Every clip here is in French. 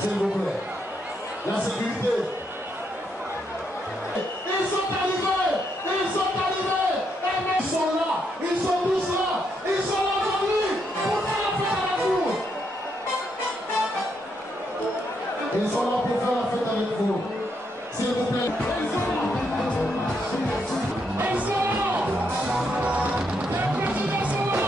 s'il vous plaît. La sécurité. Ils sont arrivés. Ils sont arrivés. Ils sont là. Ils sont tous là. Ils sont là aujourd'hui pour faire la fête avec vous. Ils sont là pour faire la fête avec vous. S'il vous plaît. Ils sont là. Ils sont là. Les présidents sont là.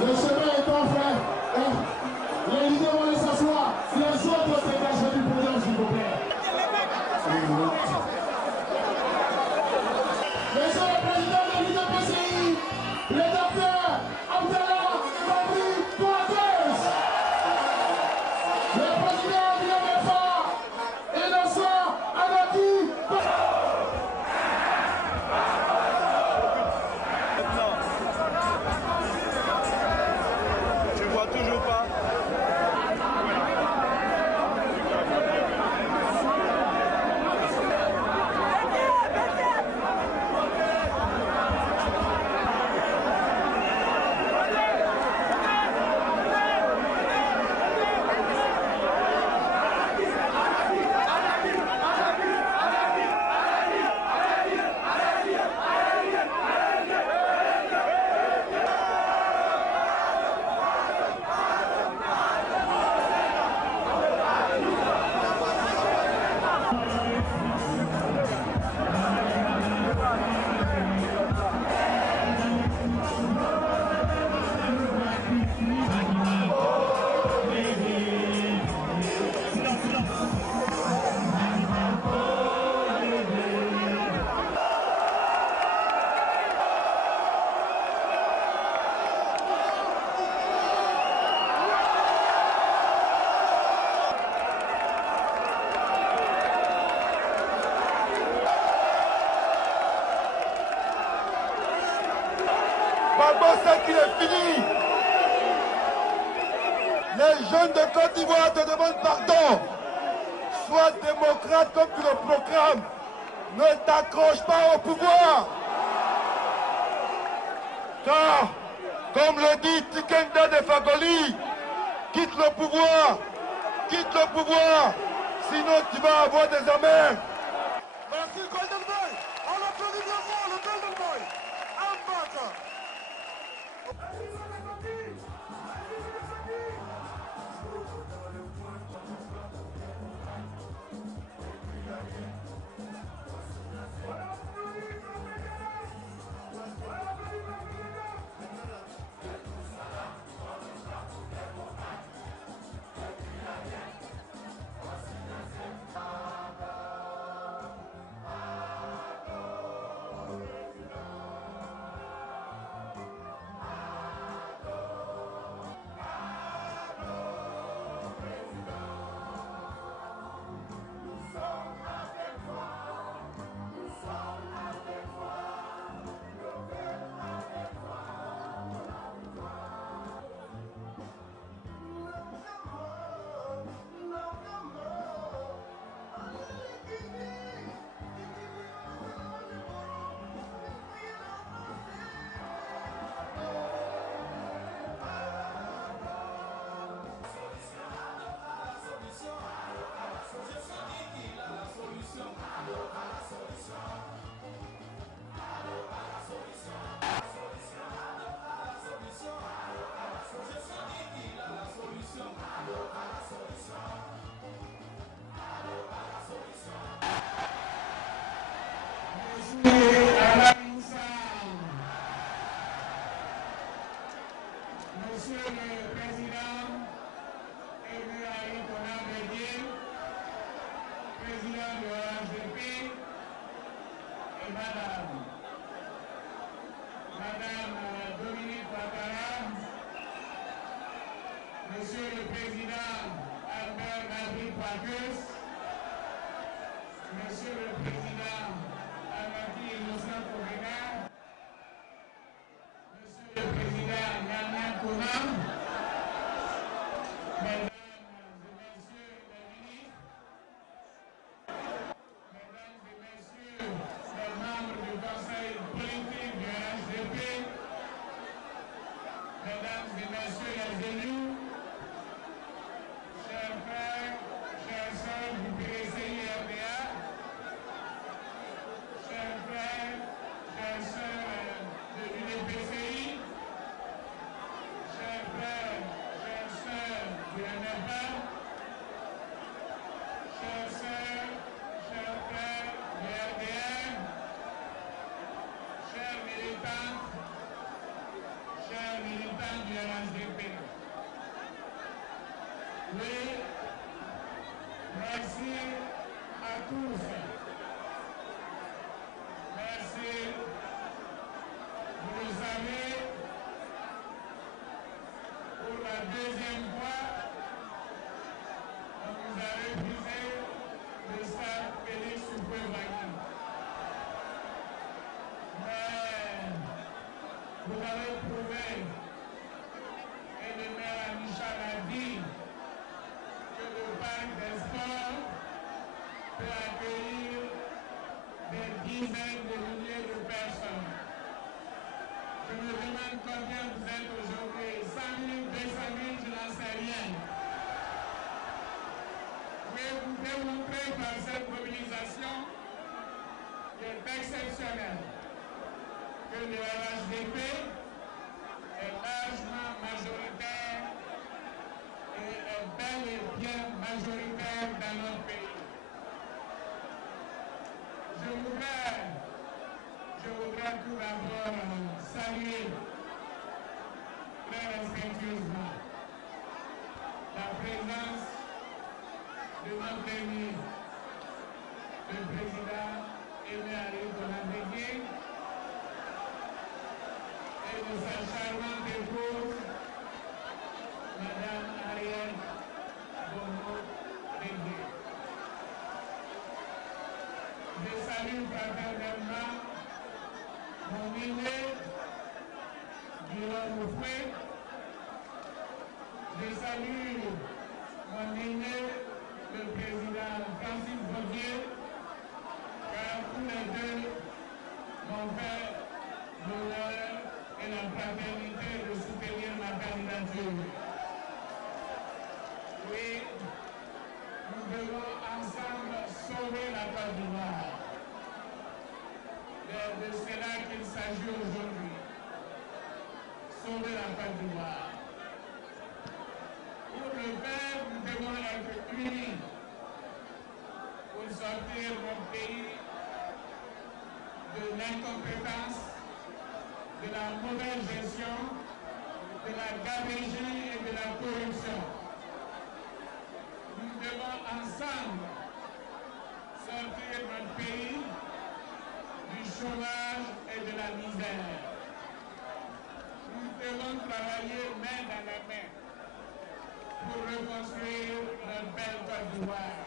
Le chemin est en fait. Les leaders vont aller s'asseoir. Les autres dégagent du podium, s'il vous plaît. Monsieur le président de l'UDPCI, le docteur Abdallah Fabri Kouates, le président de l'UMFA, Innocent Anaki. Les jeunes de Côte d'Ivoire te demandent pardon. Sois démocrate comme tu le proclames. Ne t'accroche pas au pouvoir. Car, comme le dit Tikenda de Fagoli, quitte le pouvoir, sinon tu vas avoir des amers. Merci Golden Boy, on applaudit bien fort le Golden Boy, un batteur. Monsieur le Président, élu à Nicolas Bédier, Président de l'AGP, et Madame Dominique Ouattara, Monsieur le Président Albert Gabri Pagus, Monsieur le Président Amati Innocent Kouréga, Monsieur le Président Nana Konam, Mesdames et Messieurs les ministres, Mesdames et Messieurs les membres du Conseil politique du RHDP, Mesdames et Messieurs les élus, chers frères, chères sœurs du PDCI-RDA, chers frères, chères sœurs de l'UDPCI, chers frères, chères sœurs du NFA, chères sœurs, chers frères du RDR, chers militants du RHDP. Oui, merci à tous. Merci. Vous le savez, pour la deuxième fois, on nous a refusé de s'appeler Soupe-Vagui. Mais vous avez prouvé, et le maire Amichal a dit, que le parc des sports peut accueillir des dizaines de milliers de personnes. Je me demande combien vous êtes aujourd'hui. 100 000, 200 000, je n'en sais rien. Mais vous démontrez par cette mobilisation qui est exceptionnelle que le RHDP est largement majoritaire et est bel et bien majoritaire dans notre pays. Je voudrais tout d'abord saluer très respectueusement la présence de notre ami, le président Aimé Nicolas Bédier, et de sa charmante épouse, Madame Ariette Bono-Bédier. Je salue fraternellement mon aîné, Guillaume Fouet. Je salue l'hypocrisie et de la corruption. Nous devons ensemble sortir notre pays du chômage et de la misère. Nous devons travailler main dans la main pour reconstruire notre belle Côte d'Ivoire.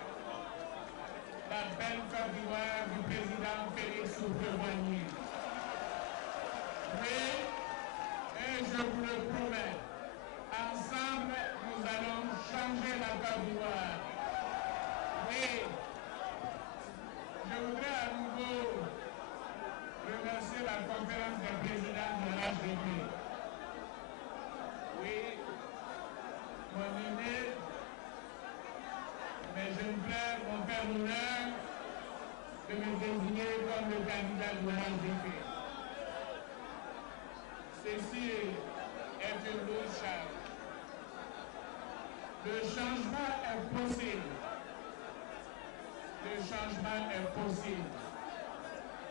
La belle Côte d'Ivoire du président Félix Houphouët-Boigny. Oui, et je vous le promets, ensemble, nous allons changer la Côte d'Ivoire. Oui, je voudrais à nouveau remercier la conférence des présidents de l'HDP. Oui, mon aîné, mes jeunes frères m'ont fait l'honneur de me désigner comme le candidat de l'HDP. Ceci est une lourde charge. Le changement est possible. Le changement est possible.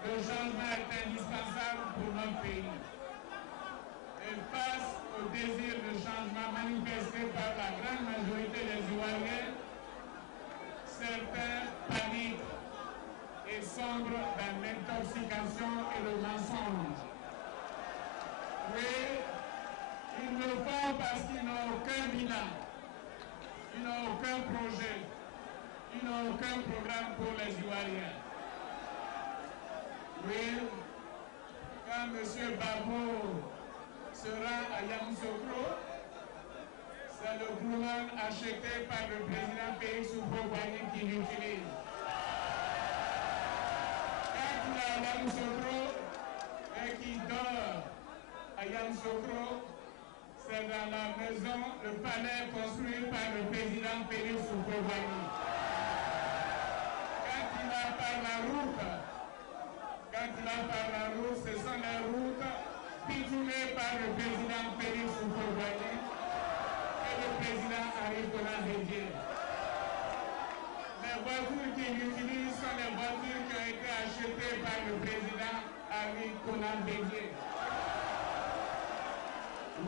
Le changement est indispensable pour notre pays. Et face au désir de changement manifesté par la grande majorité des Ivoiriens, certains paniquent et sombrent dans l'intoxication et le mensonge. Oui, ils le font parce qu'ils n'ont aucun bilan, ils n'ont aucun projet, ils n'ont aucun programme pour les Ivoiriens. Oui, quand M. Babo se rend à Yamoussoukro, c'est le gouvernement acheté par le président Félix Houphouët-Boigny qui l'utilise. Quand il est à Yamoussoukro et qu'il dort à Yamoussoukro, c'est dans la maison, le palais construit par le président Félix Houphouët-Boigny. Quand il va par la route, ce sont les routes bitumées par le président Félix Houphouët-Boigny et le président Henri Konan Bédié. Les voitures qu'il utilise sont les voitures qui ont été achetées par le président Henri Konan Bédié.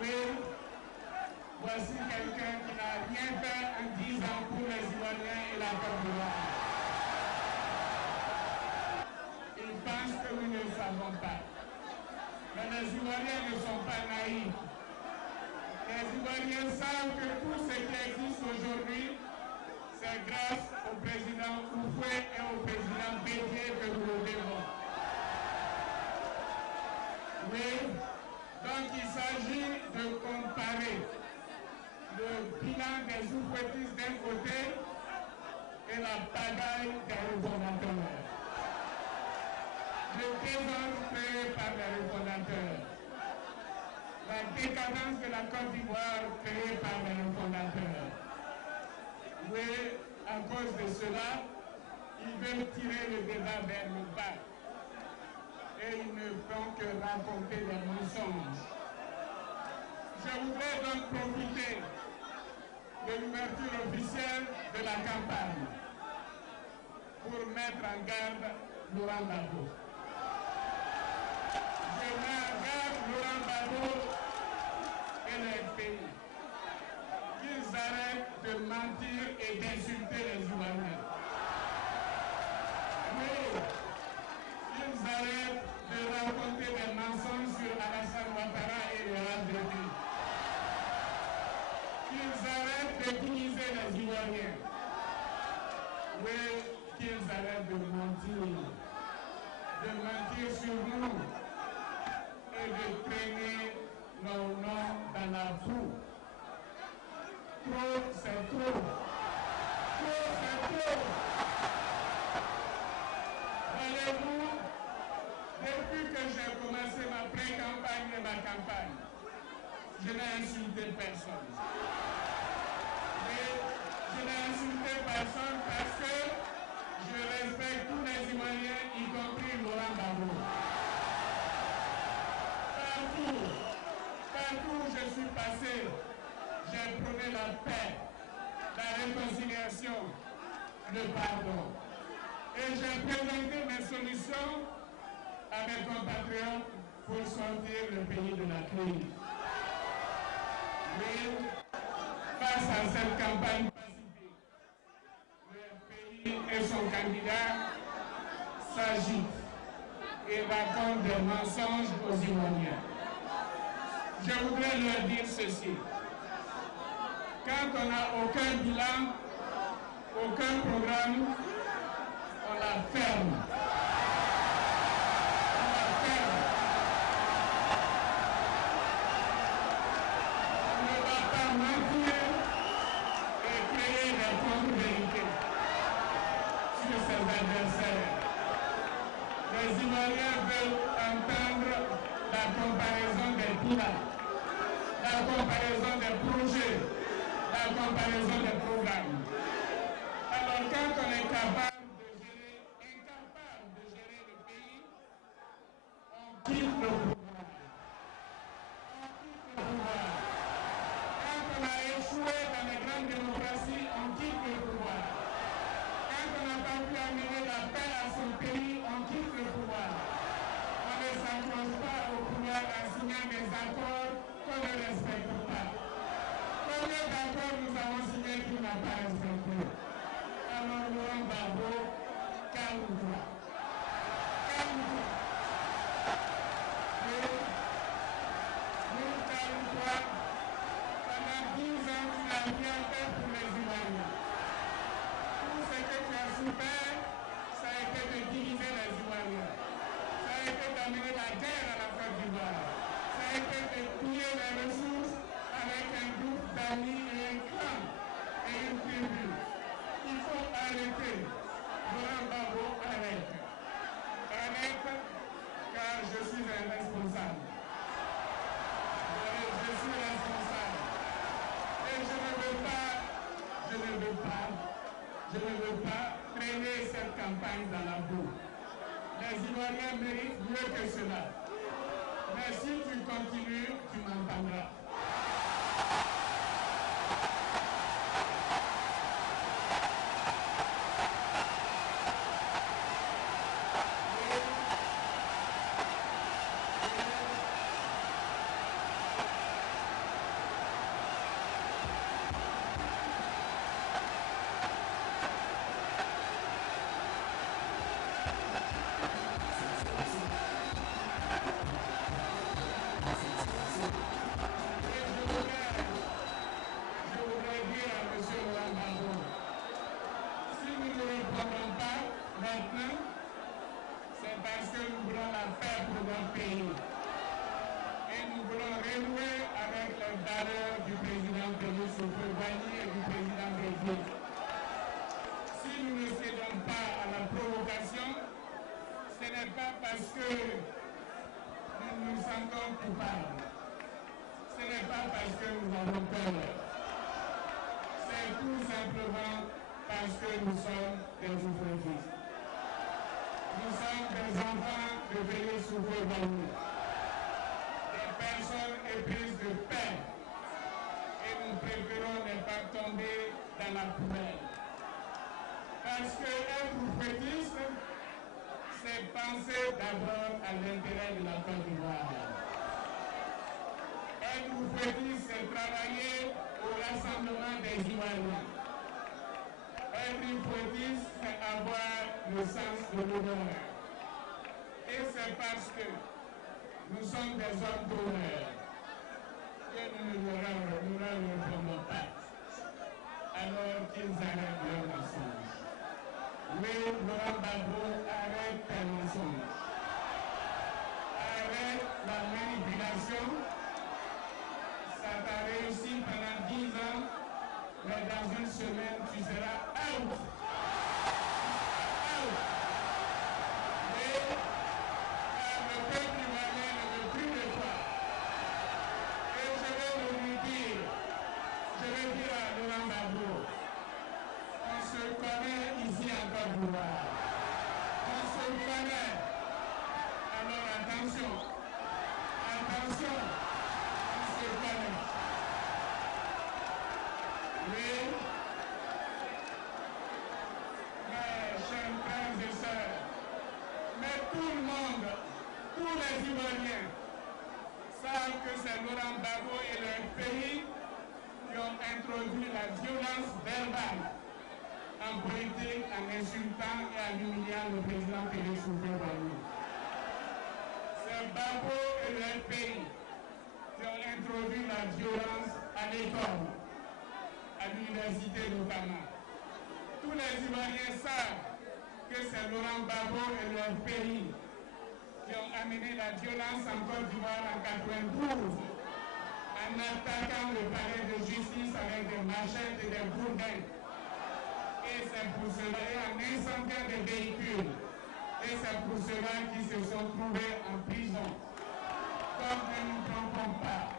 Oui, voici quelqu'un qui n'a rien fait en 10 ans pour les Ivoiriens et la Côte d'Ivoire. Ils pensent que nous ne le savons pas. Mais les Ivoiriens ne sont pas naïfs. Les Ivoiriens savent que tout ce qui existe aujourd'hui, c'est grâce au président Houphouët et au président Bédié que nous le devons. Oui, donc il s'agit de comparer le bilan des Houphouëtistes d'un côté et la pagaille des réformateurs. Le désordre créé par les réformateurs. La décadence de la Côte d'Ivoire créée par les réformateurs. Oui, à cause de cela, ils veulent tirer le débat vers le bas. Et ils ne font que raconter des mensonges. Je voudrais donc profiter de l'ouverture officielle de la campagne pour mettre en garde Laurent Gbagbo. Je mets en garde Laurent Gbagbo et les pays qu'ils arrêtent de mentir et d'insulter les Ivoiriens. Oui, qu'ils arrêtent de raconter des mensonges sur Alassane Ouattara et le HDP. Qu'ils arrêtent de diviser les Ivoiriens. Oui, qu'ils arrêtent de mentir sur nous et de traîner nos noms dans la boue. Trop, c'est trop. Trop, c'est trop. Voyez-vous, depuis que j'ai commencé ma pré-campagne et ma campagne, je n'ai insulté personne. Je n'ai insulté personne parce que je respecte tous les Ivoiriens, y compris Laurent Gbagbo. Partout où je suis passé, j'ai prôné la paix, la réconciliation, le pardon. Et j'ai présenté mes solutions à mes compatriotes pour sortir le pays de la crise. Oui, face à cette campagne pacifique, le pays et son candidat s'agitent et racontent des mensonges aux Ivoiriens. Je voudrais leur dire ceci. Quand on n'a aucun bilan, aucun programme, on la ferme. On la ferme. On ne va pas mentir et créer des contre-vérités sur ses adversaires. Les Ivoiriens veulent entendre la comparaison des bilans, la comparaison des projets, la comparaison des programmes. Alors quand on est incapable de gérer le pays, on quitte le pouvoir. On quitte le pouvoir. Quand on a échoué dans les grandes démocraties, on quitte le pouvoir. Quand on n'a pas pu amener la paix à son pays, on quitte le pouvoir. On ne s'accroche pas au pouvoir en signant des accords qu'on ne respecte pas. Combien d'accords nous avons signés qui n'a pas respecté? Alors Laurent Gbagbo, calme-toi. Calme-toi. Nous, calme-toi. Pendant 10 ans, tu n'as rien fait pour les Ivoiriens. Tout ce que tu as souffert, ça a été de diviser les Ivoiriens. Ça a été d'amener la guerre à la Côte d'Ivoire. Ça a été de piller les ressources avec un groupe d'amis et un clan et une tribu. Il faut arrêter. Laurent Gbagbo, arrête. Arrête, car je suis un responsable. Je suis responsable. Et je ne veux pas traîner cette campagne dans la boue. Les Ivoiriens méritent mieux que cela. Mais si tu continues, tu m'entendras. Ivoiriens savent que c'est Laurent Gbagbo et leur pays insultant et en humiliant le président Félix Houphouët-Boigny. C'est Gbagbo et le FPI qui ont introduit la violence à l'école, à l'université notamment. Tous les Ivoiriens savent que c'est Laurent Gbagbo et le FPI qui ont amené la violence en Côte d'Ivoire en 1992, en attaquant le palais de justice avec des machettes et des bourgades. Et c'est pour cela, et en incendiant des véhicules, et c'est pour cela qu'ils se sont trouvés en prison. Comme ne nous trompons pas,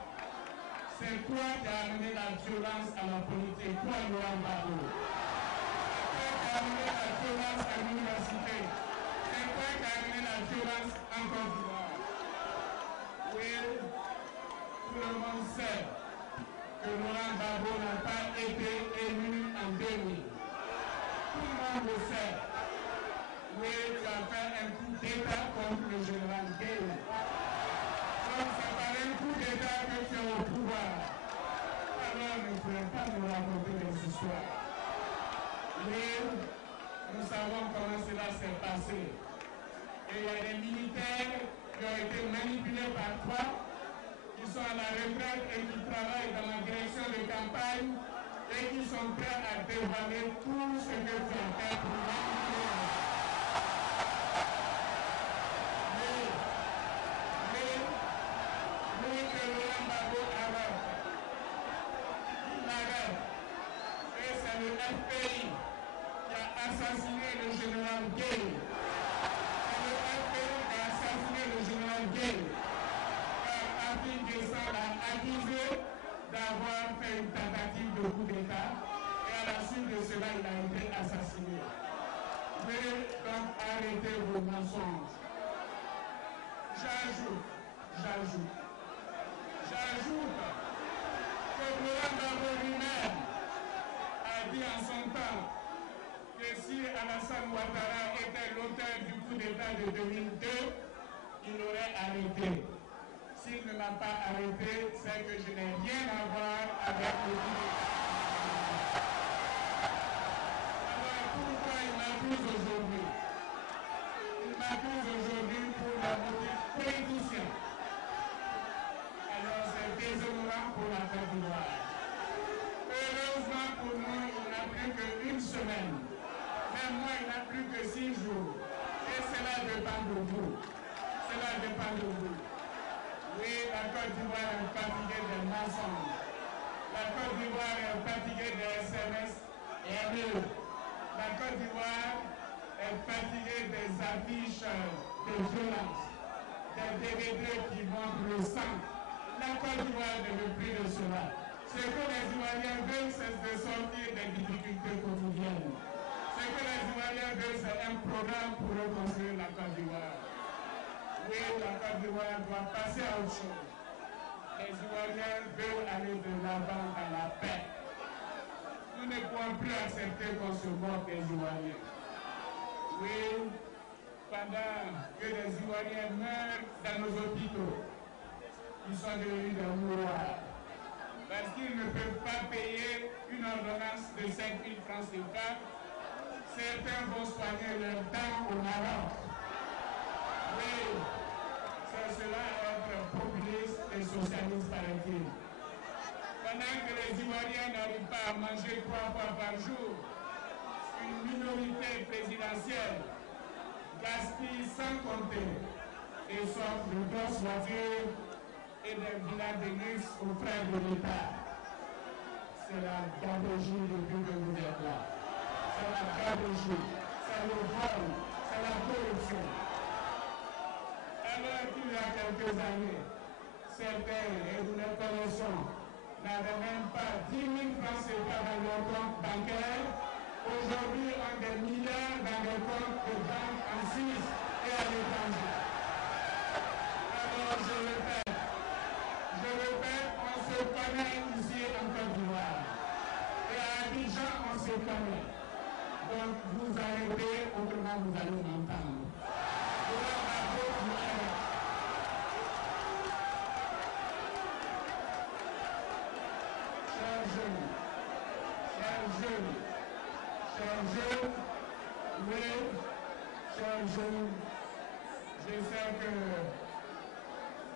c'est toi qui as amené la violence à la politique, toi Laurent Gbagbo. C'est toi qui as amené la violence à l'université. C'est toi qui as amené la violence en Côte d'Ivoire. Oui, tout le monde sait que Laurent Gbagbo n'a pas été élu en 2000. Tout le monde le sait. Oui, tu as fait un coup d'État contre le général Gueye. Donc c'est par un coup d'État que tu es au pouvoir. Alors ne pouvez pas nous raconter des histoires. Oui, nous savons comment cela s'est passé. Et il y a des militaires qui ont été manipulés par toi, qui sont à la retraite et qui travaillent dans la direction de campagne et qui sont prêts à dévoiler tout ce que tu as fait pour manipuler. Oui, que Laurent Gbagbo arrête. Il arrête. Et c'est le FPI qui a assassiné le général Gueye. C'est le FPI qui a assassiné le général Gueye. Car Patrick Guessant l'a accusé d'avoir fait une tentative de coup d'État. Et à la suite de cela, il a été assassiné. Mais donc arrêtez vos mensonges. J'ajoute que Laurent Gbagbo lui-même a dit en son temps que si Alassane Ouattara était l'auteur du coup d'État de 2002, il aurait arrêté. S'il ne m'a pas arrêté, c'est que je n'ai rien à voir avec le coup d'État. Alors pourquoi il m'accuse aujourd'hui? Il m'accuse aujourd'hui pour la motif politicien. Alors c'est déshonorant pour la Côte d'Ivoire. Heureusement pour nous, il n'a plus qu'une semaine. Même moi, il n'a plus que 6 jours. Et cela dépend de vous. Cela dépend de vous. Oui, la Côte d'Ivoire est fatiguée des mensonges. La Côte d'Ivoire est fatiguée des SMS et la Côte d'Ivoire est fatiguée des affiches de violence, des DVD qui montrent le sang. La Côte d'Ivoire ne veut plus de cela. Ce que les Ivoiriens veulent, c'est de sortir des difficultés quotidiennes. Ce que les Ivoiriens veulent, c'est un programme pour reconstruire la Côte d'Ivoire. Oui, la Côte d'Ivoire doit passer à autre chose. Les Ivoiriens veulent aller de l'avant dans la paix. Nous ne pouvons plus accepter qu'on se moque des Ivoiriens. Oui, pendant que les Ivoiriens meurent dans nos hôpitaux, ils sont devenus des mouroirs. Parce qu'ils ne peuvent pas payer une ordonnance de 5 000 francs CFA. Certains vont soigner leurs dents au Maroc. Oui, c'est cela être populiste et socialiste paraît-il. Pendant que les Ivoiriens n'arrivent pas à manger 3 fois par jour, une minorité présidentielle gaspille sans compter et sorte de grosses voitures et des villas de luxe aux frais de l'État. C'est la gabegie depuis que vous êtes là. C'est la gabegie, c'est le vol, c'est la corruption. Alors qu'il y a quelques années, certains, et nous les connaissons, n'avaient même pas 10 000 francs CFA dans leur compte bancaire. Aujourd'hui, on a des milliards dans les comptes de banques en Suisse et à l'étranger. Alors je répète, on se connaît ici en Côte d'Ivoire. Et à Abidjan, on se connaît. Donc vous arrêtez, autrement vous allez m'entendre. Chers jeunes, Oui, chers jeunes, je sais que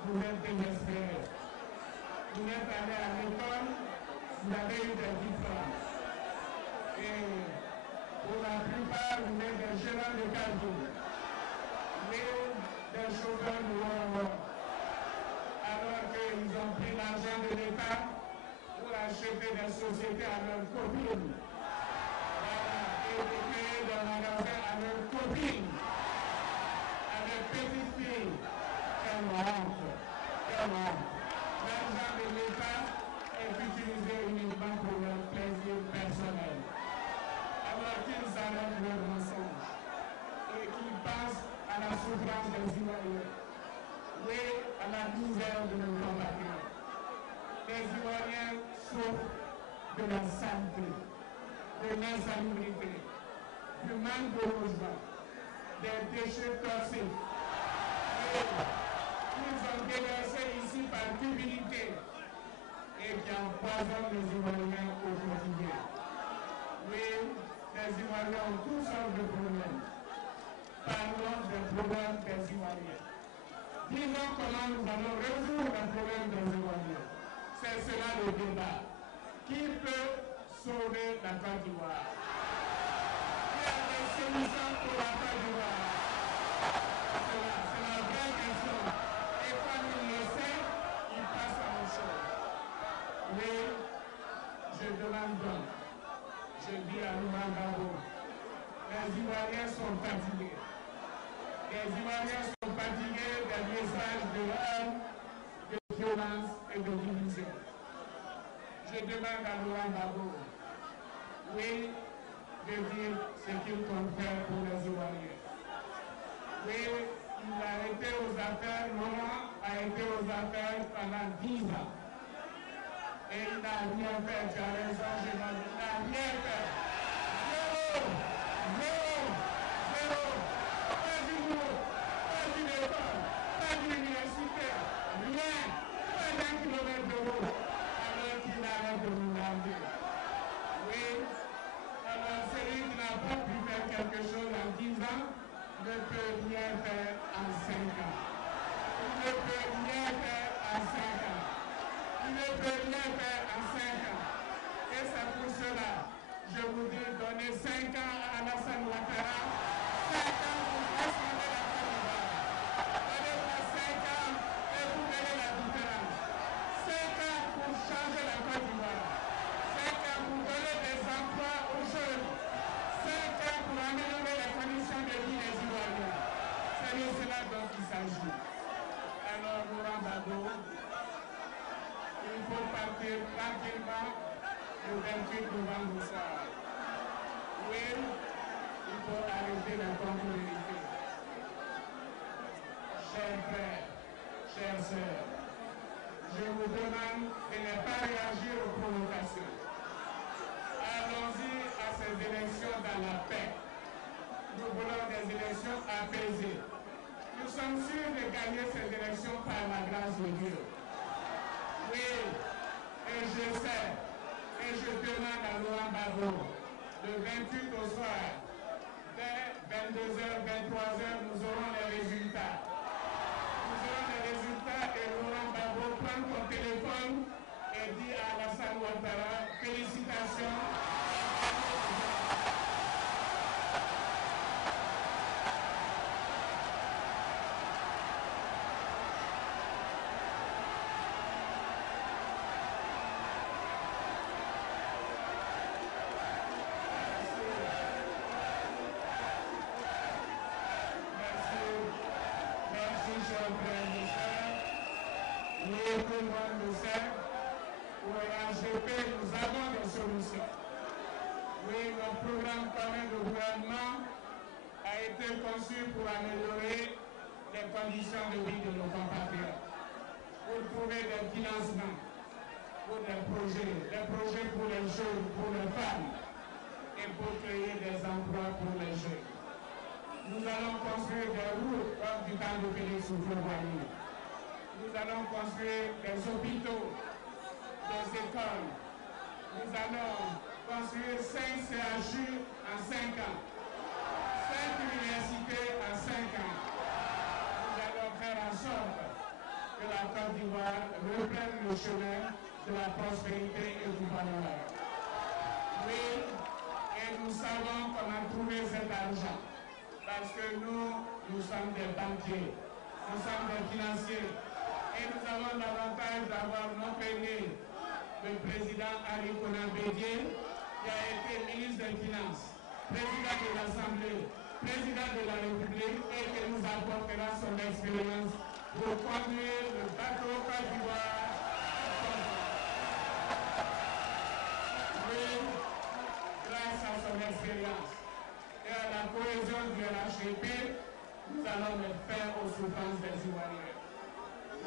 vous êtes désespérés. Vous êtes allés à l'école, vous avez eu des diplômes. Et pour la plupart, vous êtes des gérants de carrefour. Oui, des chauffeurs de Wall. Alors qu'ils ont pris l'argent de l'État pour acheter des sociétés à leurs copines. Et de créer des magasins à leurs copines, à leurs petites filles. Quelle honte! Quelle honte! L'argent de l'État est utilisé uniquement pour leur plaisir personnel. Alors qu'ils arrêtent leur mensonge et qu'ils pensent à la souffrance des Ivoiriens. Oui, à la misère de nos compatriotes. Les Ivoiriens souffrent de la santé, de l'insalubrité, du manque de logement, des déchets toxiques. Ils ont déversé ici par cupidité et qui empoisonnent les Ivoiriens au quotidien. Oui, les Ivoiriens ont toutes sortes de problèmes. Parlons des problèmes des Ivoiriens. Disons comment nous allons résoudre les problèmes des Ivoiriens. C'est cela le débat. Qui peut sauver la Côte d'Ivoire? Qui a des solutions pour la Côte d'Ivoire? C'est la vraie question. Et quand il le sait, il passe à autre chose. Oui, je demande donc, je dis à Laurent Gbagbo, les Ivoiriens sont fatigués. Les Ivoiriens sont fatigués des messages de haine, de violence et de division. Je demande à Laurent Gbagbo, oui, de dire ce qu'il compte faire pour les Ivoiriens. Oui, il a été aux affaires, Laurent a été aux affaires pendant 10 ans. Et il n'a rien fait, tu as raison, je m'en dis, il n'a rien fait. Zéro, zéro, zéro. Pas du mot, pas d'une école, pas d'une université, rien, pas d'un kilomètre de route. Alors qu'il arrête de nous demander. Oui, alors celui qui n'a pas pu faire quelque chose en 10 ans ne peut rien faire en 5 ans. Il ne peut rien faire en 5 ans. Il ne peut rien faire en 5 ans. Et c'est pour cela, je vous dis, donnez 5 ans à Alassane Ouattara, 5 ans pour transformer la Côte d'Ivoire. Donnez-moi 5 ans et vous verrez la différence. 5 ans pour changer la Côte d'Ivoire. 5 ans pour donner des emplois aux jeunes. 5 ans pour améliorer les conditions de vie des Ivoiriens. C'est de cela dont il s'agit. Alors, Laurent Gbagbo, il faut partir tranquillement le 28 novembre soir. Oui, il faut arrêter la contre-vérité. Chers frères, chères sœurs, je vous demande de ne pas réagir aux provocations. Allons-y à ces élections dans la paix. Nous voulons des élections apaisées. Nous sommes sûrs de gagner ces élections par la grâce de Dieu. Oui, et je sais, et je demande à Laurent Gbagbo, le 28 au soir, dès 22h, 23h, nous aurons les résultats. Nous aurons les résultats et Laurent Gbagbo prend ton téléphone et dit à Alassane Ouattara, félicitations. Pour l'AGP, nous avons des solutions. Oui, notre programme commun de gouvernement a été conçu pour améliorer les conditions de vie de nos compatriotes, pour trouver des financements, pour des projets pour les jeunes, pour les femmes, et pour créer des emplois pour les jeunes. Nous allons construire des routes comme du temps de Félix Houphouët-Boigny. Nous allons construire des hôpitaux, des écoles. Nous allons construire 5 CHU en 5 ans. 5 universités en 5 ans. Nous allons faire en sorte que la Côte d'Ivoire reprenne le chemin de la prospérité et du bonheur. Oui, et nous savons comment trouver cet argent. Parce que nous sommes des banquiers, nous sommes des financiers. Et nous avons l'avantage d'avoir notre aîné, le président Ali Konan Bédié, qui a été ministre des Finances, président de l'Assemblée, président de la République, et qui nous apportera son expérience pour conduire le bateau Côte d'Ivoire. Oui, grâce à son expérience et à la cohésion du RHDP, nous allons mettre fin aux souffrances des Ivoiriens.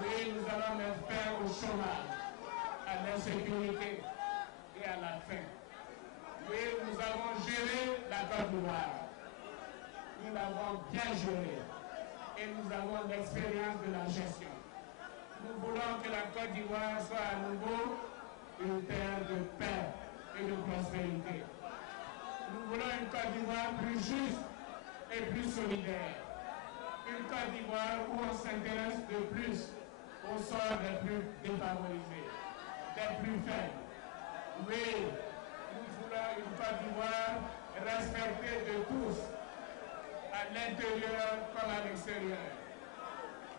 Oui, nous allons mettre fin au chômage, à l'insécurité et à la faim. Oui, nous avons géré la Côte d'Ivoire. Nous l'avons bien géré et nous avons l'expérience de la gestion. Nous voulons que la Côte d'Ivoire soit à nouveau une terre de paix et de prospérité. Nous voulons une Côte d'Ivoire plus juste et plus solidaire. Une Côte d'Ivoire où on s'intéresse de plus au sort des plus défavorisés, des plus faibles. Oui, nous voulons une Côte d'Ivoire respectée de tous, à l'intérieur comme à l'extérieur.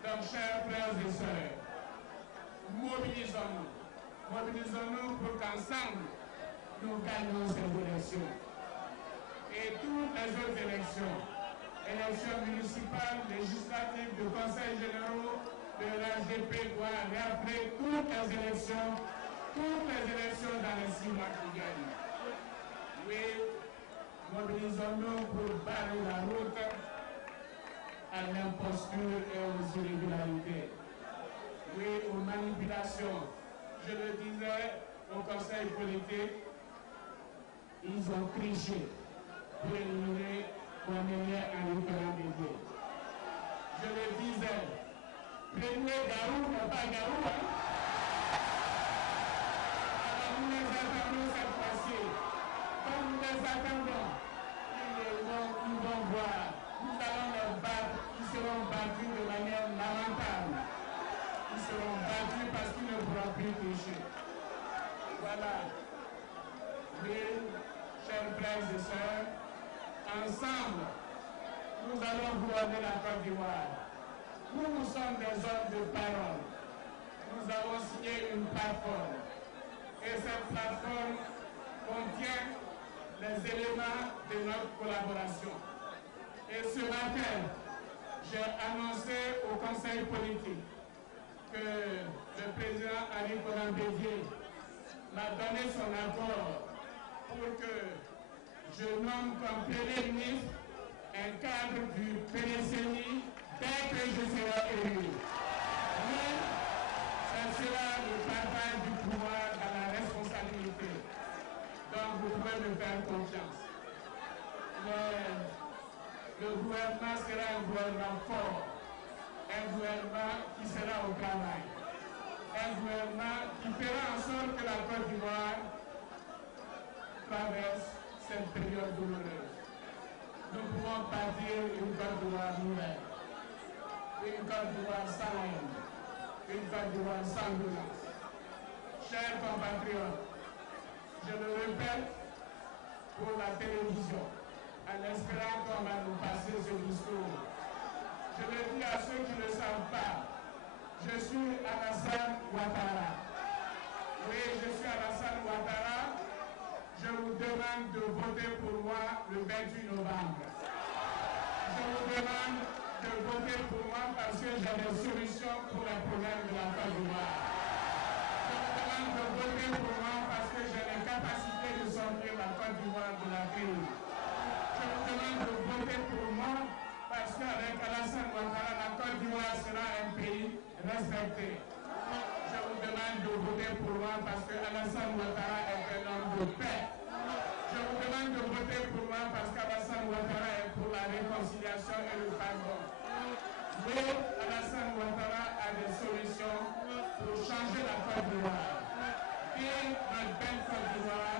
Donc, chers frères et sœurs, mobilisons-nous. Mobilisons-nous pour qu'ensemble, nous gagnons cette élection. Et toutes les autres élections, élections municipales, législatives, de conseils généraux, de l'HDP doit rappeler toutes les élections dans les 6 mois qui viennent. Oui, mobilisons-nous pour barrer la route à l'imposture et aux irrégularités. Oui, aux manipulations. Je le disais au conseil politique, ils ont triché pour éliminer Cornelia Henri Konan Bédié. Je le disais, premier Garou n'est pas Garou. Alors nous les attendons cette fois-ci. Comme nous les attendons, ils vont voir. Nous allons les battre. Ils seront battus de manière lamentable. Ils seront battus parce qu'ils ne pourront plus tricher. Voilà. Oui, chers frères et sœurs, ensemble, nous allons gouverner la Côte d'Ivoire. Nous sommes des hommes de parole. Nous avons signé une plateforme. Et cette plateforme contient les éléments de notre collaboration. Et ce matin, j'ai annoncé au conseil politique que le président Ali Konan Bédié m'a donné son accord pour que je nomme comme premier ministre un cadre du PDCI dès que je serai élu. Mais ce sera le partage du pouvoir dans la responsabilité. Donc vous pouvez me faire confiance. Le gouvernement sera un gouvernement fort, un gouvernement qui sera au travail, un gouvernement qui fera en sorte que la Côte d'Ivoire traverse cette période douloureuse. Nous pouvons bâtir une Côte d'Ivoire nouvelle, une Côte d'Ivoire sans haine, une Côte d'Ivoire sans violence. Chers compatriotes, je le répète pour la télévision, en espérant qu'on va nous passer ce discours. Je le dis à ceux qui ne le savent pas, je suis Alassane Ouattara. Oui, je suis Alassane Ouattara. Je vous demande de voter pour moi le 28 novembre. Je vous demande de voter pour moi parce que j'ai des solutions pour les problèmes de la Côte d'Ivoire. Je vous demande de voter pour moi parce que j'ai les capacités de sortir la Côte d'Ivoire de la crise. Je vous demande de voter pour moi parce qu'avec Alassane Ouattara, la Côte d'Ivoire sera un pays respecté. Je vous demande de voter pour moi parce que Alassane Ouattara est un homme de paix. Je vous demande de voter pour moi parce qu'Alassane Ouattara est pour la réconciliation et le pardon. Oui, Alassane Ouattara a des solutions pour changer la Côte d'Ivoire. Et notre belle Côte d'Ivoire